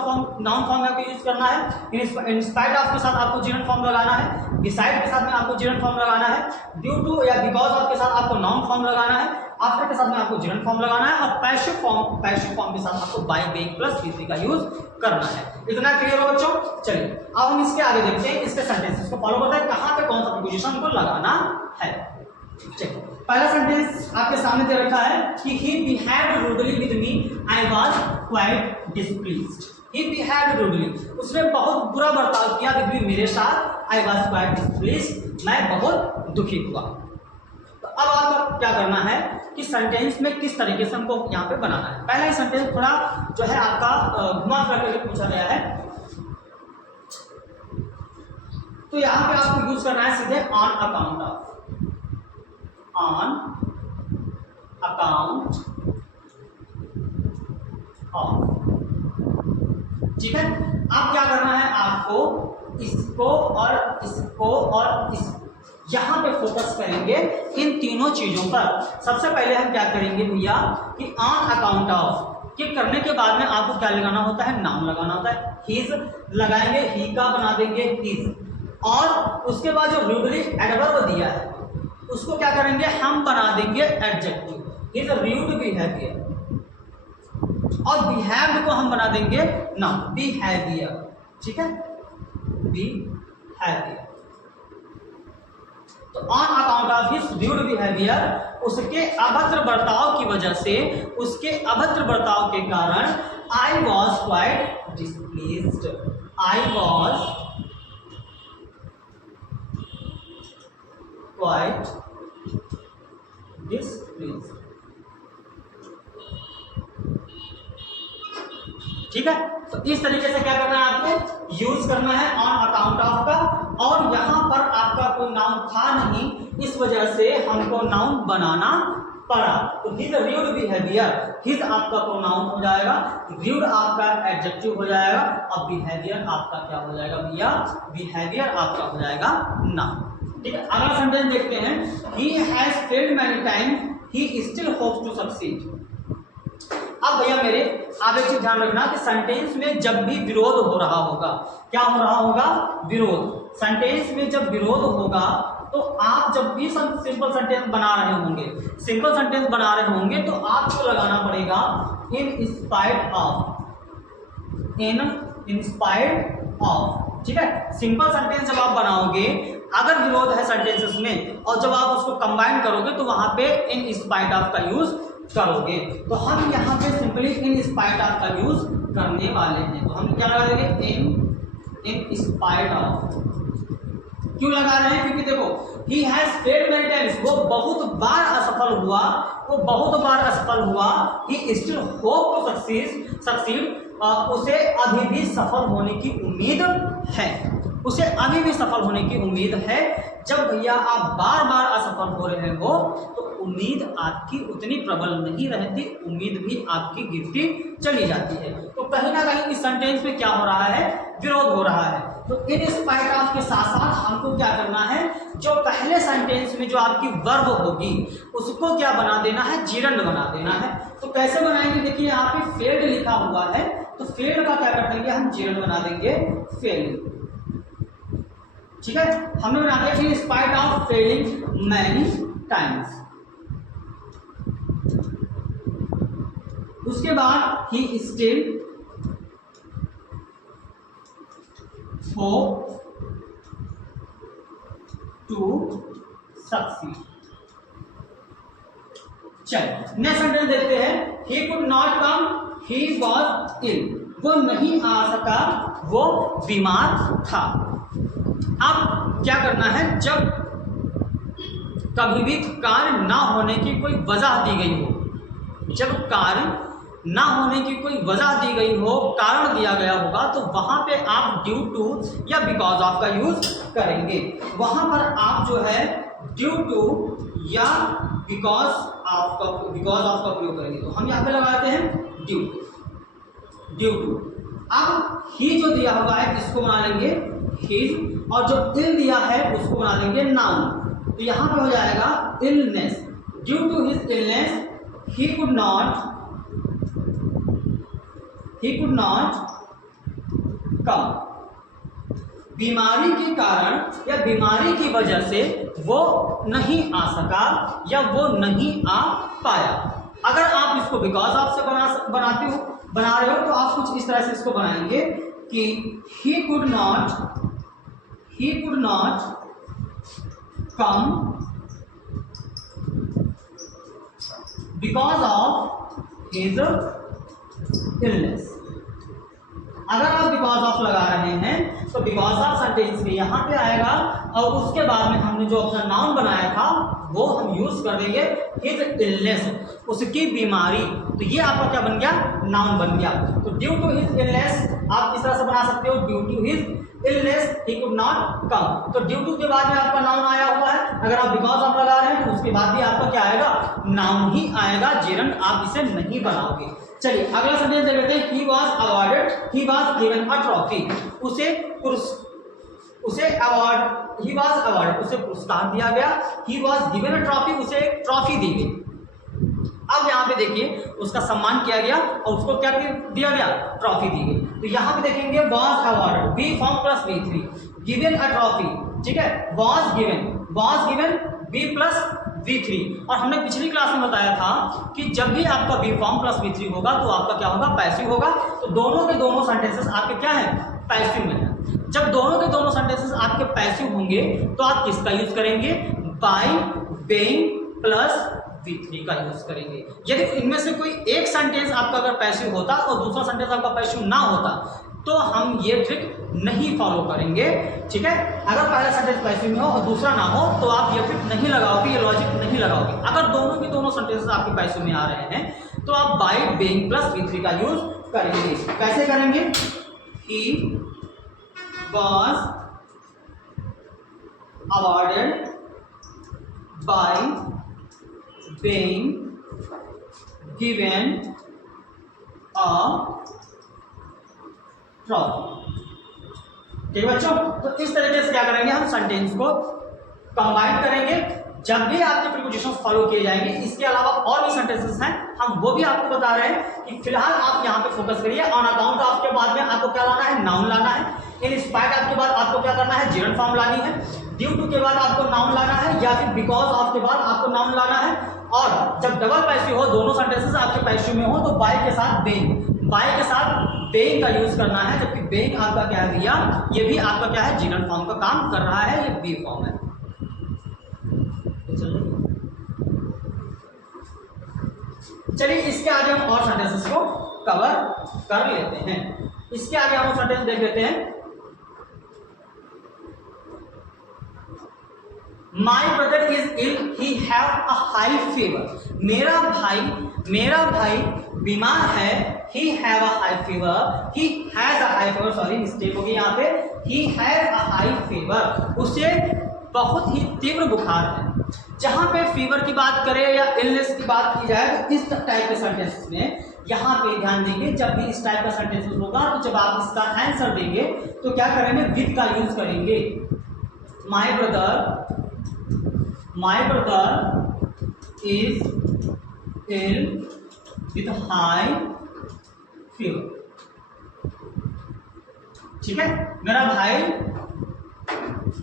फॉर्म का यूज करना है, इन स्पाइट ऑफ के साथ आपको जीरंड फॉर्म लगाना है, डिसाइड के साथ में आपको जीरंड फॉर्म लगाना है, ड्यू टू या बिकॉज ऑफ के साथ आपको नाउन फॉर्म लगाना है, आफ्टर के साथ में आपको जीरंड फॉर्म लगाना है, और पैसिव फॉर्म के साथ आपको बाय बीइंग प्लस V3 का यूज करना है। इतना क्लियर हो बच्चों। चलिए अब हम इसके आगे देखते हैं, इसके सेंटेंसेस को फॉलो करते हैं, कहां पे कौन सा प्रीपोजिशन को लगाना है। चलिए पहला सेंटेंस आपके सामने दे रखा है कि he behaved rudely with me, I was quite displeased। he behaved rudely, उसने बहुत बुरा बर्ताव किया with me, मेरे साथ, I was quite displeased, मैं बहुत दुखी हुआ। तो अब आपको क्या करना है कि सेंटेंस में किस तरीके से हमको यहाँ पे बनाना है। पहला ही सेंटेंस थोड़ा जो है आपका घुमा फिरा करके पूछा गया है, तो यहाँ पे आपको यूज करना है सीधे on account of, on account of. ठीक है। अब क्या करना है आपको, इसको और इस यहाँ पे फोकस करेंगे इन तीनों चीजों पर। सबसे पहले हम क्या करेंगे भैया कि ऑन अकाउंट ऑफ के करने के बाद में आपको क्या लगाना होता है, नाउन लगाना होता है। हिज लगाएंगे, ही का बना देंगे हिज, और उसके बाद जो रूडली एडवर्ब दिया है उसको क्या करेंगे, हम बना देंगे एडजेक्टिव। हिज रूड बिहेवियर, और बिहेव्ड को हम बना देंगे नाउन, बिहेवियर। ठीक है, बिहेवियर। तो on account of his rude behaviour, उसके अभद्र बर्ताव की वजह से, उसके अभद्र बर्ताव के कारण I was quite displeased, I was quite displeased. ठीक है, तो इस तरीके से क्या करना है आपको, यूज करना है ऑन अकाउंट ऑफ का। और यहां पर आपका कोई नाउन था नहीं, इस वजह से हमको नाउन बनाना पड़ा। तो हिज रूड बिहेवियर, हिज आपका प्रोनाउन हो जाएगा, रूड आपका एडजेक्टिव हो जाएगा, और बिहेवियर आपका क्या हो जाएगा भैया, बिहेवियर आपका हो जाएगा नाउन। ठीक है, अगला सेंटेंस देखते हैं। He has failed many times, he still hopes to succeed. अब भैया मेरे आप एक चीज ध्यान रखना कि सेंटेंस में जब भी विरोध हो रहा होगा, क्या हो रहा होगा, विरोध। सेंटेंस में जब विरोध होगा तो आप जब भी सिंपल सेंटेंस बना रहे होंगे, सिंपल सेंटेंस बना रहे होंगे तो आपको लगाना पड़ेगा इन spite of, in spite of. ठीक है, सिंपल सेंटेंस जब आप बनाओगे, अगर विरोध है सेंटेंसेस में और जब आप उसको कंबाइन करोगे तो वहां पे इन स्पाइट ऑफ का यूज करोगे। तो हम यहाँ पे सिंपली इन स्पाइट ऑफ का यूज करने वाले हैं। तो हम क्या लगा देंगे, इन स्पाइट ऑफ। क्यों लगा रहे हैं, क्योंकि देखो ही हैज फेल्ड मैनी टाइम्स, वो बहुत बार असफल हुआ, वो बहुत बार असफल हुआ। He still hope to succeed, उसे अभी भी सफल होने की उम्मीद है, उसे अभी भी सफल होने की उम्मीद है। जब भैया आप बार बार असफल हो रहे हो तो उम्मीद आपकी उतनी प्रबल नहीं रहती, उम्मीद भी आपकी गिरती चली जाती है। तो कहीं ना कहीं इस सेंटेंस में क्या हो रहा है, विरोध हो रहा है। तो इन स्पाइट ऑफ के साथ साथ हमको क्या करना है, जो पहले सेंटेंस में जो आपकी वर्ब होगी उसको क्या बना देना है, जिरंड बना देना है। तो कैसे बनाएंगे, देखिए यहाँ पे फेल्ड लिखा हुआ है, तो फेल्ड का क्या कर देंगे हम, जिरंड बना देंगे फेल्ड। ठीक है, हमने बना दिया in spite of failing many times. उसके बाद he still hope to succeed. चलिए नेक्स्ट सेंटेंस देखते हैं। He could not come, he was ill, वो नहीं आ सका, वो बीमार था। अब क्या करना है, जब कभी भी कार्य ना होने की कोई वजह दी गई हो, जब कार्य ना होने की कोई वजह दी गई हो, कारण दिया गया होगा, तो वहां पे आप ड्यू टू या बिकॉज ऑफ का यूज करेंगे। वहां पर आप जो है ड्यू टू या बिकॉज ऑफ का प्रयोग करेंगे। तो हम यहाँ पे लगाते हैं ड्यू टू। अब ही जो दिया हुआ है इसको बना लेंगे हिज, और जो इल दिया है उसको बना देंगे नाउन। तो यहाँ पे हो जाएगा illness, due to his illness he could not come. बीमारी के कारण या बीमारी की वजह से वो नहीं आ सका या वो नहीं आ पाया। अगर आप इसको बिकॉज ऑफ से बना रहे हो तो आप कुछ इस तरह से इसको बनाएंगे कि he could not come because of his illness। अगर आप बिकॉज ऑफ लगा रहे हैं तो बिकॉज ऑफ सेंटेंस में यहाँ पे आएगा, और उसके बाद में हमने जो अपना नाउन बनाया था वो हम यूज कर देंगे हिज इलनेस, उसकी बीमारी, तो ये आपका क्या बन गया, नाउन बन गया। तो ड्यू टू हिज इलनेस आप इस तरह से बना सकते हो, due to his illness he could not come. तो ड्यू टू के बाद में आपका नाउन आया हुआ है, अगर आप बिकॉज ऑफ लगा रहे हैं तो उसके बाद भी आपका क्या आएगा, नाउन ही आएगा, जेरंड आप इसे नहीं बनाओगे। चलिए अगला सेंटेंस देख लेते हैं। He was awarded, he was given a trophy, उसे अवार्ड, ही वाज अवार्ड, उसे पुरस्कार दिया गया, he was given a trophy, उसे एक ट्रॉफी दी गई। अब यहाँ पे देखिए उसका सम्मान किया गया और उसको क्या दिया गया, ट्रॉफी दी गई। तो यहाँ पे देखेंगे was awarded, be form plus V3, given a trophy, ठीक है, was given B plus V3। और हमने पिछली क्लास में बताया था कि जब भी आपका बी फॉर्म प्लस V3 होगा तो आपका क्या होगा, पैसिव होगा। तो दोनों के दोनों सेंटेंसेस आपके क्या है, पैसिव में है। जब दोनों के दोनों सेंटेंसेस आपके पैसिव होंगे तो आप किसका यूज करेंगे, बाय, बेइंग प्लस V3 का यूज करेंगे। यदि इनमें से कोई एक सेंटेंस आपका अगर पैसिव होता और दूसरा सेंटेंस आपका पैसिव ना होता तो हम ये ट्रिक नहीं फॉलो करेंगे, ठीक है। अगर पहला सेंटेंस पैसिव में हो और दूसरा ना हो तो आप ये ट्रिक नहीं लगाओगे, ये लॉजिक नहीं लगाओगे। अगर दोनों के दोनों सेंटेंसेस आपके पैसिव में आ रहे हैं तो आप बाय, बेइंग प्लस V3 का यूज करेंगे। कैसे करेंगे, ही was awarded by being given a trophy। ठीक है बच्चों, तो इस तरीके से क्या करेंगे, हम सेंटेंस को कंबाइन करेंगे जब भी आपके प्रीपोजिशंस फॉलो किए जाएंगे। इसके अलावा और भी सेंटेंसेस हैं, हम वो भी आपको बता रहे हैं कि फिलहाल आप यहाँ पे फोकस करिए। ऑन अकाउंट ऑफ के बाद में आपको क्या लाना है, नाउन लाना है। इन स्पाइट ऑफ के बाद आपको क्या करना है, जेरंड फॉर्म लानी है। ड्यू टू के बाद आपको नाउन लाना है, या फिर बिकॉज ऑफ के बाद आपको नाउन लाना है। और जब डबल पैसिव हो, दोनों सेंटेंसेस आपके पैसिव में हो, तो बाय के साथ बेइंग का यूज करना है। जबकि बेइंग आपका क्या है भैया, ये भी आपका क्या है, जेरंड फॉर्म का काम कर रहा है, ये बी फॉर्म है। चलिए इसके आगे हम और सेंटेंसेस को कवर कर लेते हैं। इसके आगे हम सेंटेंस देख लेते हैं। My brother is ill, he have a high fever, मेरा भाई बीमार है। He have a high fever, he has a high fever, sorry mistake हो गई यहाँ पे, he has a high fever, उसे बहुत ही तीव्र बुखार है। जहां पे फीवर की बात करें या इलनेस की बात की जाए तो इस टाइप के सेंटेंसेस में यहाँ पे ध्यान देंगे, जब भी इस टाइप का सेंटेंस होगा तो जब आप इसका आंसर देंगे तो क्या करेंगे, विद का यूज करेंगे। My brother is ill with high fever, ठीक है, मेरा भाई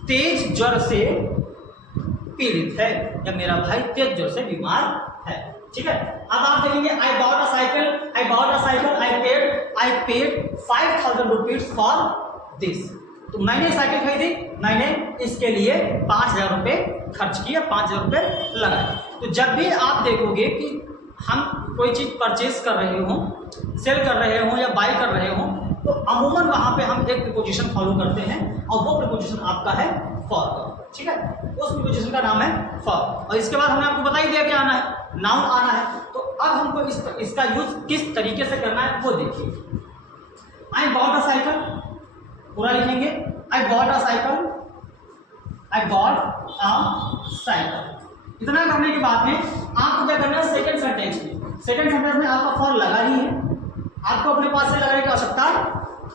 तेज ज्वर से पीड़ित है, या मेरा भाई तेज ज्वर से बीमार है, ठीक है। अब आप देखेंगे I bought a cycle, I paid 5000 rupees for this, तो मैंने साइकिल खरीदी, मैंने इसके लिए 5000 रुपये खर्च किए, 5000 रुपये लगाए। तो जब भी आप देखोगे कि हम कोई चीज परचेज कर रहे हो, सेल कर रहे हो या बाय कर रहे हो, तो अमूमन वहां पे हम एक प्रीपोजिशन फॉलो करते हैं और वो प्रीपोजिशन आपका है फॉर, ठीक है। उस प्रीपोजिशन का नाम है फॉर। और इसके बाद हमने आपको बता ही दिया क्या आना है, नाउन आना है। तो अब हमको इसका यूज किस तरीके से करना है वो देखिए। आई बॉट अ साइकिल, पूरा लिखेंगे, I bought a cycle, I bought a cycle. इतना करने के बाद में आपको क्या करना है, सेकंड सेंटेंस में आपका फॉर लगा ही है, आपको अपने पास से लगाने की आवश्यकता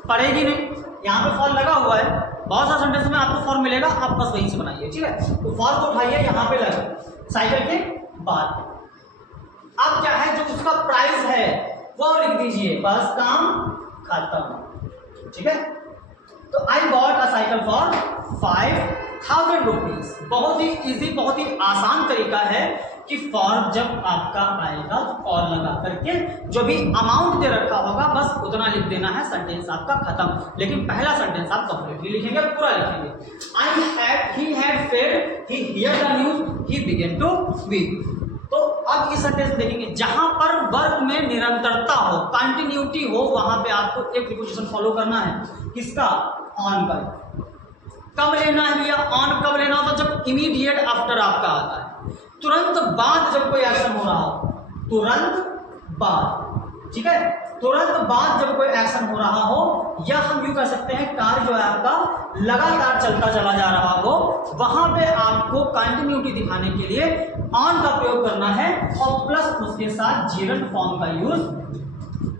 पड़ेगी नहीं, यहाँ पे फॉर लगा हुआ है। बहुत सारे सेंटेंस में आपको फॉर मिलेगा, आप बस वहीं से बनाइए, ठीक है। तो फॉर को उठाइए, यहाँ पे लगा साइकिल के बाद। अब क्या है, जो उसका प्राइस है वो लिख दीजिए, बस काम खत्म, ठीक है। तो I bought a cycle for 5000 rupees. बहुत ही इजी, बहुत ही आसान तरीका है कि फॉर जब आपका आएगा तो फॉर लगा करके जो भी अमाउंट दे रखा होगा बस उतना लिख देना है, सेंटेंस आपका खत्म। लेकिन पहला सेंटेंस आप कंप्लीटली लिखेंगे, पूरा लिखेंगे। He had fed, he hear the news, he began to weak. तो अब इस सेंटेंस देखेंगे, जहां पर वर्ब में निरंतरता हो, कंटिन्यूटी हो, वहां पे आपको एक प्रीपोजिशन फॉलो करना है, किसका, ऑन का। कब लेना है भैया, ऑन कब लेना होता है, जब इमीडिएट आफ्टर आपका आता है, तुरंत बाद जब कोई एक्शन हो रहा हो, तुरंत बाद, ठीक है, तुरंत बाद जब कोई एक्शन हो रहा हो, या हम यूं कह सकते हैं कार्य जो है आपका लगातार चलता चला जा रहा हो, वहां पे आपको कंटिन्यूटी दिखाने के लिए ऑन का प्रयोग करना है और प्लस उसके साथ जीरंट फॉर्म का यूज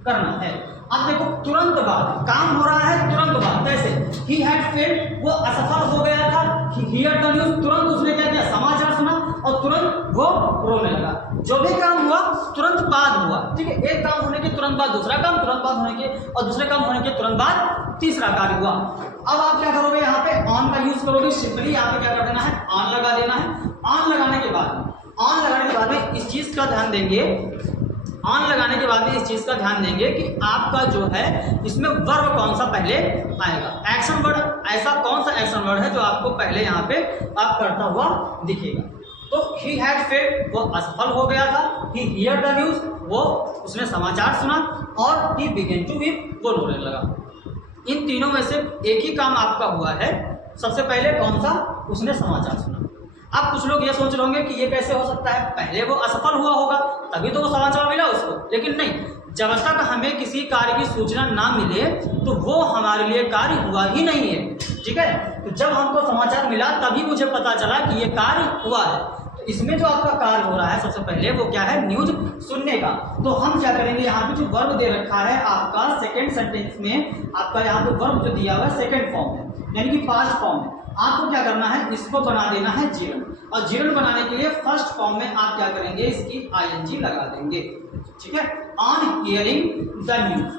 करना है। अब देखो तुरंत बाद काम हो रहा है, तुरंत बाद कैसे, ही हैड फेल्ड, वो असफल हो गया था, ही हर्ड द न्यूज, तुरंत उसने क्या किया, समाचार सुना और तुरंत वो रोने लगा। जो भी काम हुआ तुरंत बाद हुआ, ठीक है, एक काम होने के तुरंत बाद दूसरा काम, तुरंत बाद होने के और दूसरे काम होने के तुरंत बाद तीसरा कार्य हुआ। अब आप क्या करोगे, यहाँ पे ऑन का यूज करोगे, सिंपली यहाँ पे क्या कर देना है, ऑन लगा देना है। ऑन लगाने के बाद में इस चीज का ध्यान देंगे, ऑन लगाने के बाद में इस चीज का ध्यान देंगे कि आपका जो है इसमें वर्ब कौन सा पहले आएगा, एक्शन वर्ड, ऐसा कौन सा एक्शन वर्ड है जो आपको पहले यहाँ पे आप करता हुआ दिखेगा। तो ही हैड फेल्ड, वो असफल हो गया था, ही हियर्ड द न्यूज, वो उसने समाचार सुना, और ही बिगेन टू वीप, वो रोने लगा। इन तीनों में से एक ही काम आपका हुआ है। सबसे पहले कौन सा, उसने समाचार सुना। अब कुछ लोग ये सोच रहे होंगे कि ये कैसे हो सकता है, पहले वो असफल हुआ होगा तभी तो वो समाचार मिला उसको, लेकिन नहीं, जब तक हमें किसी कार्य की सूचना ना मिले तो वो हमारे लिए कार्य हुआ ही नहीं है, ठीक है। तो जब हमको समाचार मिला तभी मुझे पता चला कि ये कार्य हुआ है। तो इसमें जो आपका कार्य हो रहा है सबसे पहले वो क्या है, न्यूज सुनने का। तो हम क्या करेंगे, यहाँ पे जो वर्ब दे रखा है आपका सेकेंड सेंटेंस में, आपका यहाँ पे वर्ब जो दिया हुआ है सेकेंड फॉर्म में, यानी कि पास्ट फॉर्म में, आपको क्या करना है, इसको बना देना है जीरन, और जीरन बनाने के लिए फर्स्ट फॉर्म में आप क्या करेंगे, इसकी आईएनजी लगा देंगे, ठीक है। ऑन हियरिंग द न्यूज,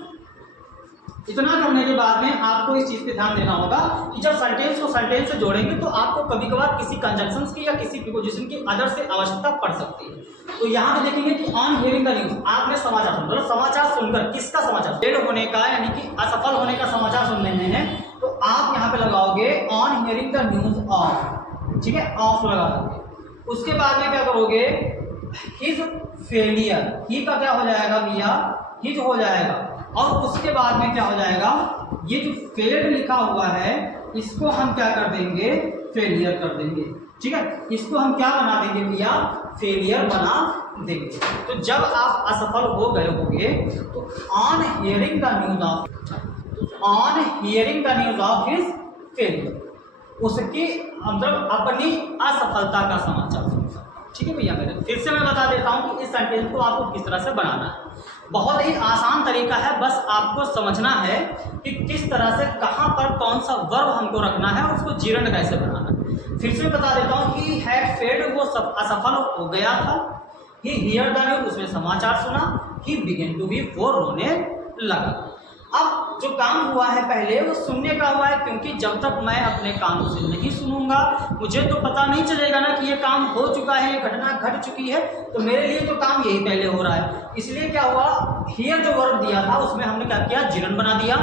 इतना करने के बाद में आपको इस चीज पे ध्यान देना होगा कि जब सेंटेंस को सेंटेंस से जोड़ेंगे तो आपको कभी कभार किसी कंजंक्शंस की या किसी प्रीपोजिशन की अदर से आवश्यकता पड़ सकती है। तो यहाँ पे देखेंगे कि ऑन हियरिंग द न्यूज, आपने समाचार सुना, मतलब समाचार सुनकर, किसका समाचार, फेल होने का यानी कि असफल होने का समाचार सुन रहे हैं, तो आप यहाँ पे लगाओगे on hearing the news of, ठीक है, ऑफ लगा दोगे। उसके बाद में क्या करोगे, हिज फेलियर, ही का क्या हो जाएगा भैया, हिज हो जाएगा, और उसके बाद में क्या हो जाएगा, ये जो फेल्ड लिखा हुआ है इसको हम क्या कर देंगे, फेलियर कर देंगे, ठीक है। इसको हम क्या बना देंगे भैया, फेलियर बना देंगे। तो जब आप असफल हो गए होंगे तो on hearing the news of, on hearing the news of his failure, उसकी मतलब अपनी असफलता का समाचार, ठीक है भैया। मेरे फिर से मैं बता देता हूं कि इस सेंटेंस को आपको किस तरह से बनाना है। बहुत ही आसान तरीका है, बस आपको समझना है कि किस तरह से कहां पर कौन सा वर्ब हमको रखना है और उसको जीरंड कैसे बनाना है। फिर से बता देता हूं कि हैड फेल्ड, वो असफल हो गया था, ही हियर्ड द न्यूज, उसने समाचार सुना, ही बिगेन टू वीप, वो रोने लगा। अब जो काम हुआ है पहले वो सुनने का हुआ है, क्योंकि जब तक मैं अपने कानों से नहीं सुनूंगा मुझे तो पता नहीं चलेगा ना कि ये काम हो चुका है, ये घटना घट चुकी है, तो मेरे लिए तो काम यही पहले हो रहा है। इसलिए क्या हुआ, हियर जो वर्ब दिया था उसमें हमने क्या किया, जीरन बना दिया,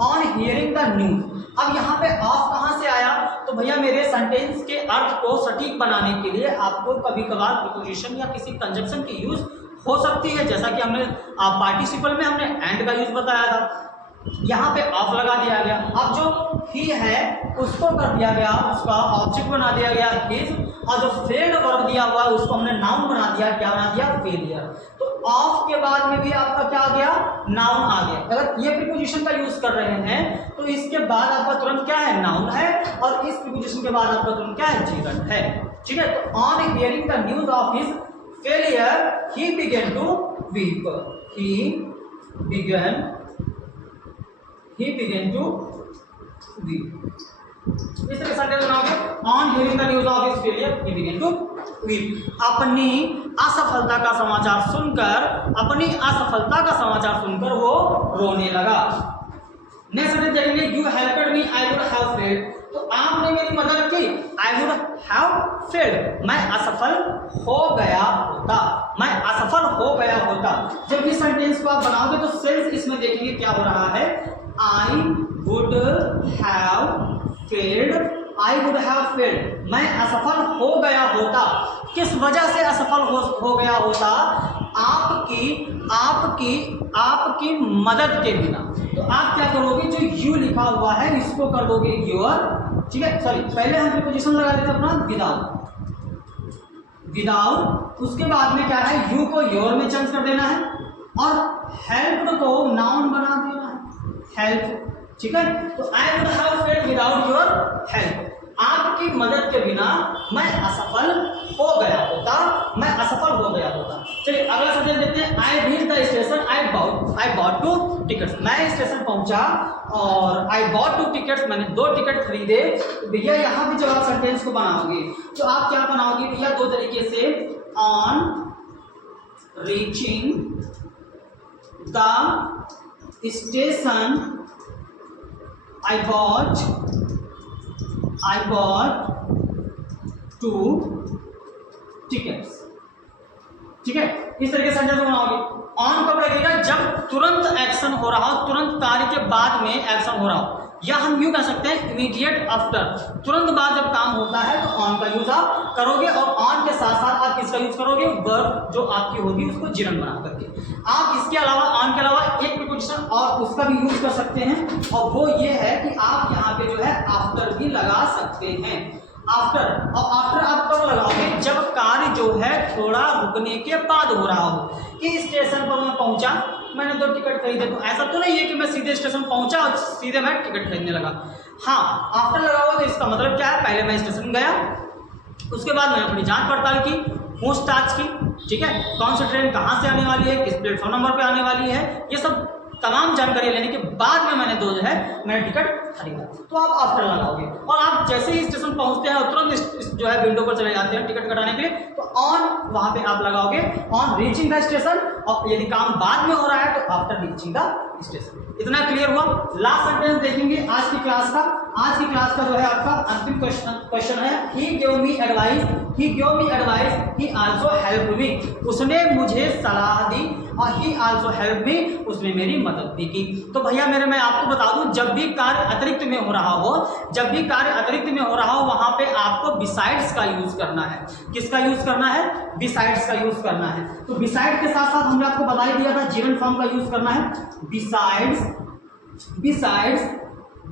ऑन हियरिंग द न्यूज। अब यहाँ पे ऑफ कहाँ से आया, तो भैया मेरे सेंटेंस के अर्थ को सटीक बनाने के लिए आपको कभी कभार प्रीपोजिशन या किसी कंजंक्शन की यूज हो सकती है, जैसा कि हमने पार्टिसिपल में हमने एंड का यूज बताया था, यहाँ पे ऑफ लगा दिया गया। अब जो ही है उसको कर दिया गया, उसका ऑब्जेक्ट बना दिया गया हिज, और जो फेल्ड वर्ब दिया हुआ है उसको हमने नाउन बना दिया, क्या बना दिया, फेलियर। तो ऑफ के बाद में भी आपका क्या आ गया, नाउन आ गया। अगर ये प्रीपोजिशन का यूज कर रहे हैं तो इसके बाद आपका तुरंत क्या है, नाउन है, और इस प्रीपोजिशन के बाद आपका तुरंत क्या है, जीरंड है, ठीक है। तो on hearing the news of his failure he began to weep, he began to weep। इस तरह से बनाओगे, on hearing the news of his failure he began to weep, अपनी असफलता का समाचार सुनकर, अपनी असफलता का समाचार सुनकर वो रोने लगा। नेक्स्ट देखेंगे, you helped me I would have failed, तो आपने मेरी मदद की, आई वुड हैव फेल्ड, मैं असफल हो गया होता, मैं असफल हो गया होता। जब इस सेंटेंस को आप बनाओगे तो सेंस इसमें देखेंगे क्या हो रहा है, I would have failed, I would have failed, मैं असफल हो गया होता। किस वजह से असफल हो गया होता, आपकी मदद के बिना। तो आप क्या करोगे, जो यू लिखा हुआ है इसको कर दोगे योर, ठीक है, सॉरी पहले हम प्रीपोजिशन लगा देते अपना विदाउट, उसके बाद में क्या है, यू को योर में चेंज कर देना है और हेल्प्ड को नाउन बना देना है, हेल्प। ठीक है, तो आई would have failed without your help, आपकी मदद के बिना मैं असफल हो गया होता, मैं असफल हो गया होता। चलिए अगला सेंटेंस देखते हैं। I reach the station, I bought 2 tickets, मैं स्टेशन पहुंचा और आई बॉट 2 टिकट्स, मैंने 2 टिकट खरीदे। तो भैया यहाँ भी जब आप सेंटेंस को बनाओगे तो आप क्या बनाओगे भैया, 2 तरीके से, on reaching the station I bought 2 tickets। ठीक है, इस तरीके से सेंटेंस बनाओगे। ऑन कब लगेगा, जब तुरंत एक्शन हो रहा हो, तुरंत कार्य के बाद में एक्शन हो रहा हो, या हम यूं कह सकते हैं इमीडिएट आफ्टर, तुरंत बाद जब काम होता है तो ऑन का यूज आप करोगे। और ऑन के साथ साथ आप किसका यूज करोगे, वर्ब जो आपकी होगी उसको जिरन बना करके। आप इसके अलावा, ऑन के अलावा एक प्रीपोजिशन और उसका भी यूज कर सकते हैं, और वो ये है कि आप यहाँ पे जो है आफ्टर भी लगा सकते हैं, आफ्टर। और आफ्टर आप कब लगाओगे, जब कार्य जो है थोड़ा रुकने के बाद हो रहा हो, कि स्टेशन पर मैं पहुंचा, मैंने 2 टिकट खरीदे। तो ऐसा तो नहीं है कि मैं सीधे स्टेशन पहुंचा और सीधे मैं टिकट खरीदने लगा। हाँ, आफ्टर लगा हुआ तो इसका मतलब क्या है, पहले मैं स्टेशन गया, उसके बाद मैंने थोड़ी जांच पड़ताल की, पूछताछ की, ठीक है, कौन सी ट्रेन कहाँ से आने वाली है, किस प्लेटफॉर्म नंबर पे आने वाली है, ये सब तमाम जानकारी लेने के बाद में मैंने मैंने टिकट खरीदा। तो आप आफ्टर लगाओगे। और आप जैसे ही स्टेशन पहुंचते हैं और तुरंत जो है विंडो पर चले जाते हैं टिकट कटाने के लिए, तो ऑन वहां पे आप लगाओगे, ऑन रीचिंग द स्टेशन। और यदि काम बाद में हो रहा है तो आफ्टर रीचिंग द स्टेशन। इतना क्लियर हुआ। लास्ट सेंटेंस देखेंगे आज की क्लास का। आज की क्लास का जो है आपका अंतिम क्वेश्चन है, he give me advice, he give me advice, he also help me, उसने मुझे सलाह दी, और ही आल्सो हेल्प मी, उसने मेरी मदद भी की। तो भैया मैं आपको बता दूं, जब भी कार्य अतिरिक्त में हो रहा हो, जब भी कार्य अतिरिक्त में हो रहा हो, वहां पे आपको बिसाइड्स का यूज करना है। किसका यूज करना है, बिसाइड्स का यूज करना है। तो बिसाइड के साथ साथ हमने आपको बता ही दिया था, जीवन फॉर्म का यूज करना है। बिसाइड्स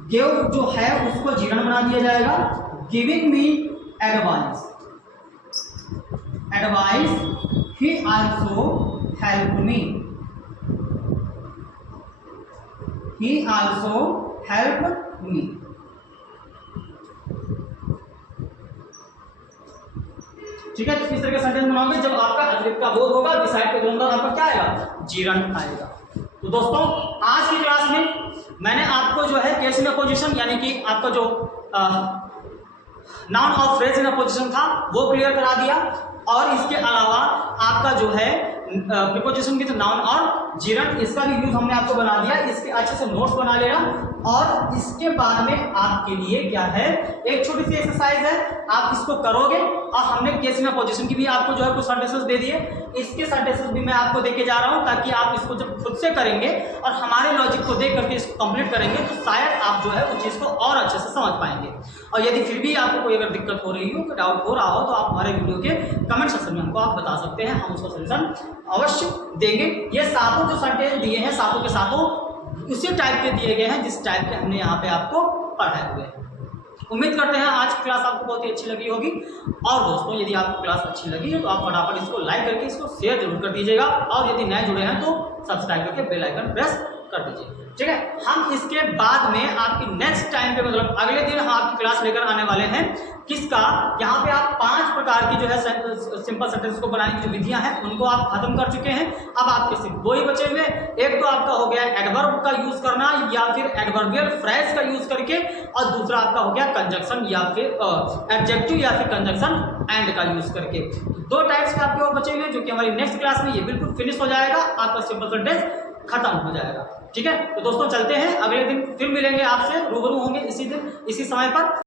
गिव जो है उसको जीवन बना दिया जाएगा, giving me advice, he also help me, he also helped me। ठीक है, तो इस तरह का सेंटेंस बनाओगे। जब आपका अतिरिक्त का बोध होगा, बिसाइड के तुरंत आपका क्या आएगा, जीरन आएगा। तो दोस्तों आज की क्लास में मैंने आपको जो है केस इन अपोजिशन, यानी कि आपका जो नाउन और फ्रेज इन अपोजिशन था वो क्लियर करा दिया, और इसके अलावा आपका जो है प्रीपोजिशन विद नाउन और जीरन, इसका भी यूज हमने आपको बना दिया। इसके अच्छे से नोट्स बना लेना, और इसके बाद में आपके लिए क्या है, एक छोटी सी एक्सरसाइज है, आप इसको करोगे। और हमने केस इन अपोजिशन की भी आपको जो है कुछ सेंटेंसेस दे दिए, इसके सेंटेंसेस भी मैं आपको देके जा रहा हूं, ताकि आप इसको जब खुद से करेंगे और हमारे लॉजिक को देख करके इसको कंप्लीट करेंगे, तो शायद आप जो है उस चीज़ को और अच्छे से समझ पाएंगे। और यदि फिर भी आपको कोई अगर दिक्कत हो रही हो, डाउट हो रहा हो, तो आप हमारे वीडियो के कमेंट सेक्शन में हमको आप बता सकते हैं, हम उसका सोल्यूशन अवश्य देंगे। ये सातों जो सेंटेंस दिए हैं, सातों के सातों उसी टाइप के दिए गए हैं जिस टाइप के हमने यहाँ पे आपको पढ़ाए हुए हैं। उम्मीद करते हैं आज की क्लास आपको बहुत ही अच्छी लगी होगी। और दोस्तों यदि आपको क्लास अच्छी लगी है तो आप फटाफट इसको लाइक करके इसको शेयर जरूर कर दीजिएगा, और यदि नए जुड़े हैं तो सब्सक्राइब करके बेल आइकन प्रेस कर दीजिए। ठीक है, हम इसके बाद में आपकी नेक्स्ट टाइम पे, मतलब अगले दिन हम आपकी क्लास लेकर आने वाले हैं किसका, यहाँ पे आप 5 प्रकार की जो है सिंपल सेंटेंस को बनाने की जो विधियां हैं उनको आप खत्म कर चुके हैं। अब आपके सिर्फ 2 ही बचे हुए। एक तो आपका हो गया एडवर्ब का यूज करना, या फिर एडवर्बियल फ्रेज का यूज करके, और दूसरा आपका हो गया कंजंक्शन या फिर एडजेक्टिव या फिर कंजंक्शन एंड का यूज करके। 2 टाइप्स के आपके और बचे हुए हैं, जो कि हमारी नेक्स्ट क्लास में ये बिल्कुल फिनिश हो जाएगा, आपका सिंपल सेंटेंस खत्म हो जाएगा। ठीक है, तो दोस्तों चलते हैं, अगले दिन फिर मिलेंगे, आपसे रूबरू होंगे इसी दिन इसी समय पर।